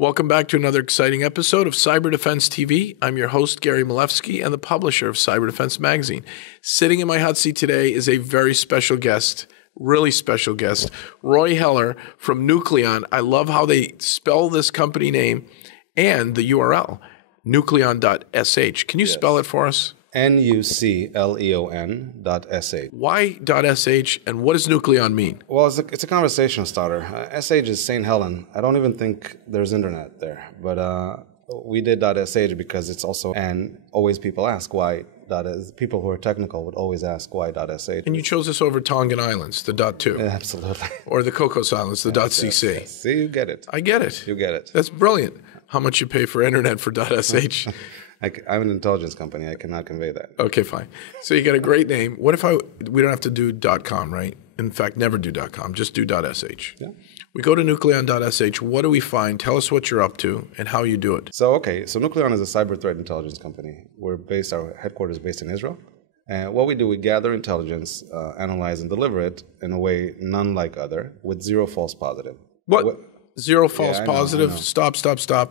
Welcome back to another exciting episode of Cyber Defense TV. I'm your host, Gary Malevsky, and the publisher of Cyber Defense Magazine. Sitting in my hot seat today is a very special guest, really special guest, Roy Heller from Nucleon. I love how they spell this company name and the URL, nucleon.sh. Can you spell it for us? Nucleon.sh. Why .sh and what does Nucleon mean? Well, it's a conversation starter. SH is St. Helen. I don't even think there's internet there. But we did .sh because it's also, and always people ask why people who are technical would always ask why .sh. And you chose this over Tongan Islands, the .2. Yeah, absolutely. Or the Cocos Islands, the .cc. Yes. See, you get it. I get it. You get it. That's brilliant. How much you pay for internet for .sh? I'm an intelligence company. I cannot convey that. Okay, fine. So you got a great name. What if we don't have to do .com, right? In fact, never do .com. Just do .sh. Yeah. We go to nucleon.sh. What do we find? Tell us what you're up to and how you do it. So Nucleon is a cyber threat intelligence company. Our headquarters is based in Israel. And what we do, we gather intelligence, analyze and deliver it in a way none like other, with zero false positive. What? Zero false positive? I know. Stop.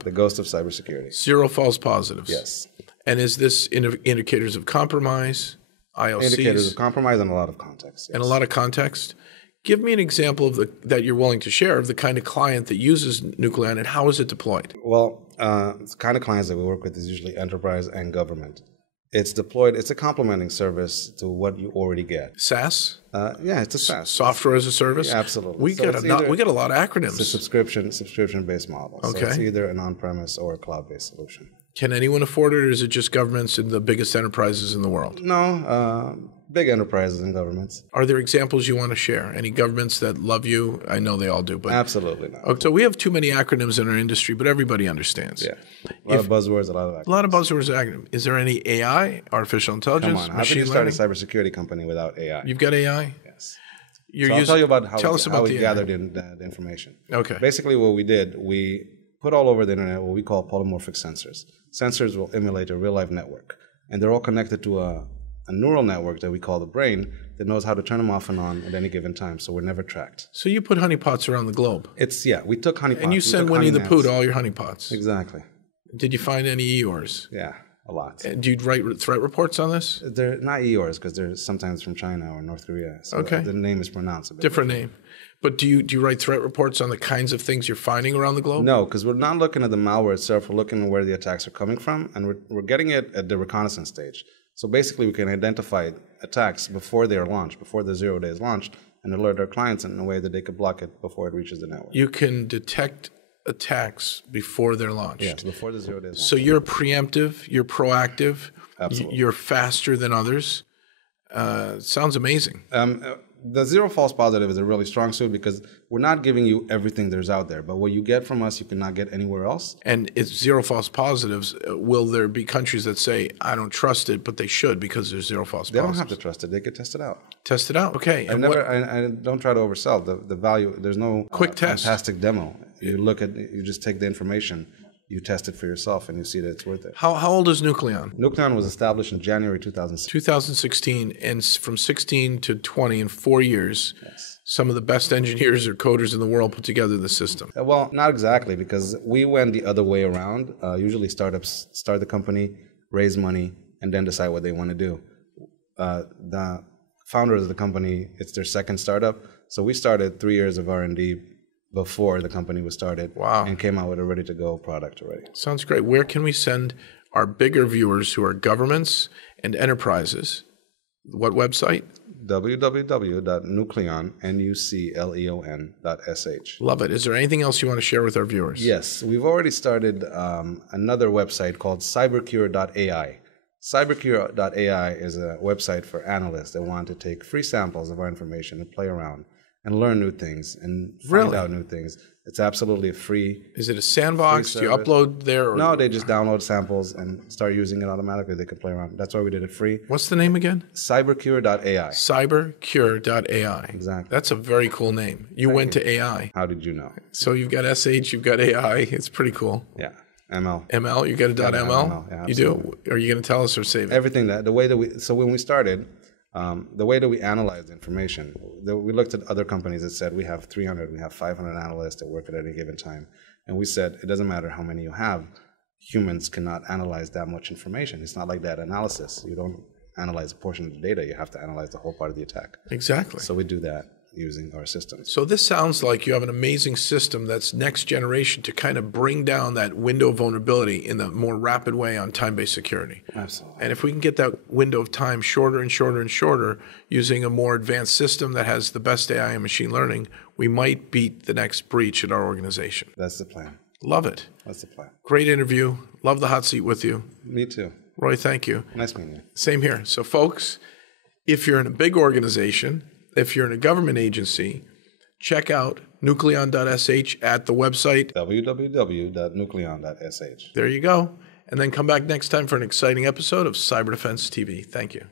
The ghost of cybersecurity. Zero false positives. Yes. And is this indicators of compromise, IOCs? Indicators of compromise and a lot of context. Yes. And a lot of context? Give me an example of that you're willing to share of the kind of client that uses Nucleon and how is it deployed? Well, the kind of clients that we work with is usually enterprise and government. It's deployed. It's a complementing service to what you already get. SaaS? Yeah, it's a SaaS. Software as a service? Yeah, absolutely. We get a lot of acronyms. It's a subscription-based model. Okay. So it's either an on-premise or a cloud-based solution. Can anyone afford it, or is it just governments and the biggest enterprises in the world? No, big enterprises and governments. Are there examples you want to share? Any governments that love you? I know they all do. But absolutely not. Okay, so we have too many acronyms in our industry, but everybody understands. Yeah. A lot of buzzwords, a lot of acronyms. A lot of buzzwords. Is there any AI, artificial intelligence, Come on, how can you start a cybersecurity company without AI? You've got AI? Yes. I'll tell you about how we gathered the information. Okay. Basically what we did, we put all over the internet what we call polymorphic sensors. Sensors will emulate a real-life network, and they're all connected to a neural network that we call the brain that knows how to turn them off and on at any given time, so we're never tracked. So you put honeypots around the globe? We took honeypots. And you send Winnie the Pooh to all your honeypots? Exactly. Did you find any EORs? Yeah, a lot. Do you write threat reports on this? They're not EORs because they're sometimes from China or North Korea, so the name is pronounced a bit different name. But do you write threat reports on the kinds of things you're finding around the globe? No, because we're not looking at the malware itself. We're looking at where the attacks are coming from, and we're getting it at the reconnaissance stage. So basically, we can identify attacks before they are launched, before the 0 day is launched, and alert our clients in a way that they could block it before it reaches the network. You can detect attacks before they're launched. Yes, before the 0 days launched. So you're preemptive, you're proactive, absolutely. You're faster than others. Sounds amazing. The zero false positive is a really strong suit because we're not giving you everything there's out there, but what you get from us, you cannot get anywhere else. And it's zero false positives. Will there be countries that say, I don't trust it, but they should because there's zero false positives? They don't have to trust it. They could test it out. Test it out. Okay. I don't try to oversell the value. There's no quick test. Fantastic demo. You just take the information, you test it for yourself, and you see that it's worth it. How old is Nucleon? Nucleon was established in January 2016. 2016, and from 16 to 20 in 4 years, some of the best engineers or coders in the world put together the system. Well, not exactly, because we went the other way around. Usually startups start the company, raise money, and then decide what they want to do. The founders of the company, it's their second startup. So we started 3 years of R&D before the company was started. Wow. And came out with a ready-to-go product already. Sounds great. Where can we send our bigger viewers who are governments and enterprises? What website? www.nucleon.sh. Love it. Is there anything else you want to share with our viewers? Yes. We've already started another website called cybercure.ai. Cybercure.ai is a website for analysts that want to take free samples of our information and play around and learn new things and find out new things. It's absolutely free. Is it a sandbox? Do you upload there? Or? No, they just download samples and start using it automatically. They could play around. That's why we did it free. What's the name again? Cybercure.ai. Cybercure.ai. Exactly. That's a very cool name. You went to AI. How did you know? So you've got SH, you've got AI. It's pretty cool. Yeah. ML. ML? You got a .ml? Yeah, you do? Are you going to tell us or save it? Everything so when we started, the way that we analyzed information, we looked at other companies that said we have 300, we have 500 analysts that work at any given time. And we said, it doesn't matter how many you have. Humans cannot analyze that much information. It's not like data analysis. You don't analyze a portion of the data. You have to analyze the whole part of the attack. Exactly. So we do that using our systems. So this sounds like you have an amazing system that's next generation to kind of bring down that window of vulnerability in a more rapid way on time-based security. Absolutely. And if we can get that window of time shorter and shorter and shorter using a more advanced system that has the best AI and machine learning, we might beat the next breach in our organization. That's the plan. Love it. That's the plan. Great interview. Love the hot seat with you. Me too. Roy, thank you. Nice meeting you. Same here. So folks, if you're in a big organization, if you're in a government agency, check out nucleon.sh at the website. www.nucleon.sh. There you go. And then come back next time for an exciting episode of Cyber Defense TV. Thank you.